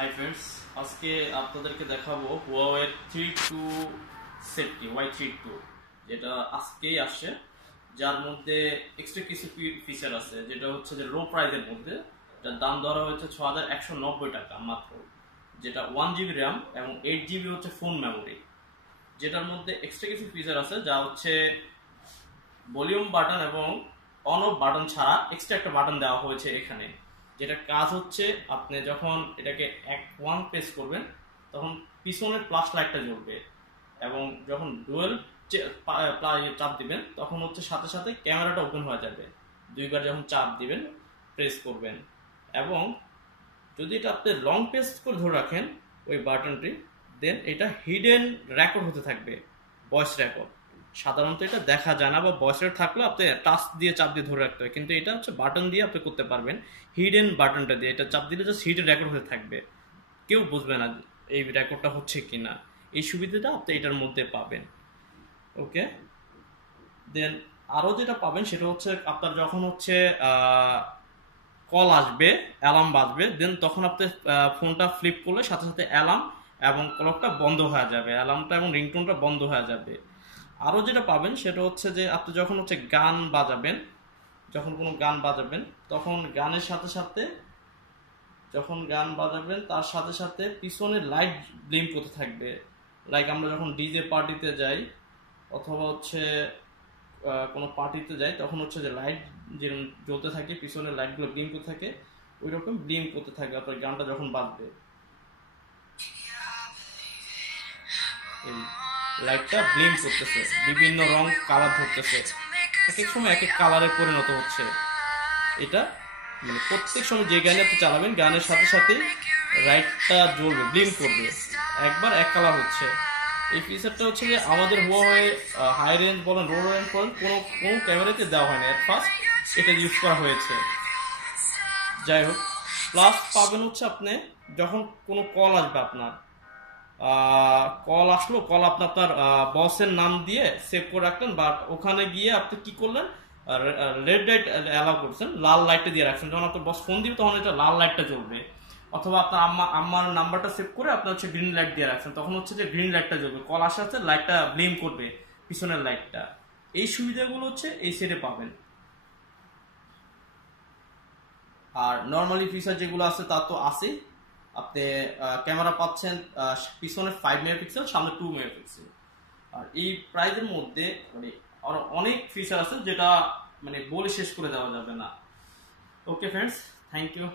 Hi friends, আজকে আপনাদেরকে দেখাবো Huawei 3 সেটটি Y32 যেটা আজকেই আসছে, যার মধ্যে এক্সট্রা কিছু ফিচার আছে, যেটা হচ্ছে যে লো প্রাইসের মধ্যে। এটার দাম ধরা হয়েছে 6190 টাকা মাত্র, যেটা 1GB র্যাম এবং 8GB হচ্ছে ফোন মেমোরি। যেটার মধ্যে এক্সট্রা কিছু ফিচার আছে, যা হচ্ছে ভলিউম বাটন এবং অন অফ বাটন ছাড়া এক্সট্রা একটা বাটন দেওয়া হয়েছে এখানে। যেটা কাজ হচ্ছে, আপনি যখন এটাকে ওয়ান প্রেস করবেন তখন পিছনের প্লাস লাইটটা জ্বলবে, এবং যখন ডুয়েল চাপ দিবেন তখন হচ্ছে সাথে সাথে ক্যামেরাটা ওপেন হয়ে যাবে। দুইবার যখন চাপ দিবেন প্রেস করবেন, এবং যদি এটা আপনি লং প্রেস করে ধরে রাখেন ওই বাটনটি, দেন এটা হিডেন রেকর্ড হতে থাকবে, ভয়েস রেকর্ড। সাধারণত এটা দেখা যায় না, বা ভয়েসের থাকলে আপনি টাচ দিয়ে চাপ দিয়ে ধরে রাখতে হয়, কিন্তু এটা হচ্ছে বাটন দিয়ে আপনি করতে পারবেন। হিডেন বাটনটা দিয়ে এটা চাপ দিলে জাস্ট হিডেন রেকর্ড হতে থাকবে, কেউ বুঝবে না এই রেকর্ডটা হচ্ছে কিনা। এই সুবিধাটা আপনি এটার মধ্যে পাবেন। ওকে, দেন আরও যেটা পাবেন সেটা হচ্ছে, আপনার যখন হচ্ছে কল আসবে, অ্যালার্ম বাজবে, দেন তখন আপনি ফোনটা ফ্লিপ করলে সাথে সাথে অ্যালার্ম এবং ক্লকটা বন্ধ হয়ে যাবে, অ্যালার্মটা এবং রিংটোনটা বন্ধ হয়ে যাবে। আরও যেটা পাবেন সেটা হচ্ছে যে আপনি যখন হচ্ছে গান বাজাবেন, যখন কোনো গান বাজাবেন তখন গানের সাথে সাথে, যখন গান বাজাবেন তার সাথে সাথে পিছনে লাইট ব্লিম করতে থাকবে। লাইক আমরা যখন ডিজে পার্টিতে যাই অথবা হচ্ছে কোনো পার্টিতে যাই, তখন হচ্ছে যে লাইট যেরকম জ্বলতে থাকে, পিছনের লাইটগুলো ব্লিম করতে থাকে, ওই রকম ব্লিম করতে থাকে আপনার গানটা যখন বাজবে। এই লাইটটা ব্লিম করতেছে, বিভিন্ন রং কালার ধরতেছে, এক এক সময় এক এক কালারে পরিণত হচ্ছে। এটা মানে প্রত্যেক সময় যে গানে আপনি চালাবেন, গানের সাথে সাথে লাইটটা জ্বলবে, ব্লিম করবে, একবার এক কালার হচ্ছে। এই ফিচারটা হচ্ছে যে আমাদের Huawei হাই রেঞ্জ বলেন, লো রেঞ্জ বলেন, কোনো ক্যামেরাতে দেওয়া হয়নি, এট ফার্স্ট এটা ইউজ করা হয়েছে। যাই হোক, প্লাস পাবেন হচ্ছে আপনি যখন কোনো কল আসবে, আপনার কল আসলো, কল আপনি আপনার বসের নাম দিয়ে সেভ করে রাখলেন, বা ওখানে গিয়ে আপনি কি করলেন, রেড লাইট অ্যালাউ করছেন, লাল লাইটটা দিয়ে রাখছেন, যখন আপনার বস ফোন দিবে তখন এটা লাল লাইটটা জ্বলবে। অথবা আপনার আম্মার নাম্বারটা সেভ করে আপনার হচ্ছে গ্রিন লাইট দিয়ে রাখছেন, তখন হচ্ছে যে গ্রিন লাইটটা জ্বলবে, কল আসা হচ্ছে লাইটটা ব্লিম করবে, পিছনের লাইটটা। এই সুবিধাগুলো হচ্ছে এই সেটে পাবেন। আর নর্মালি ফিচার যেগুলো আছে তা তো আছে। আপনি ক্যামেরা পাচ্ছেন পিছনে 5 মেগাপিক্সেল, সামনে 2 মেগাপিক্সেল। আর এই প্রাইজের মধ্যে মানে আরো অনেক ফিচার আছে, যেটা মানে বলে শেষ করে দেওয়া যাবে না। Okay friends, thank you.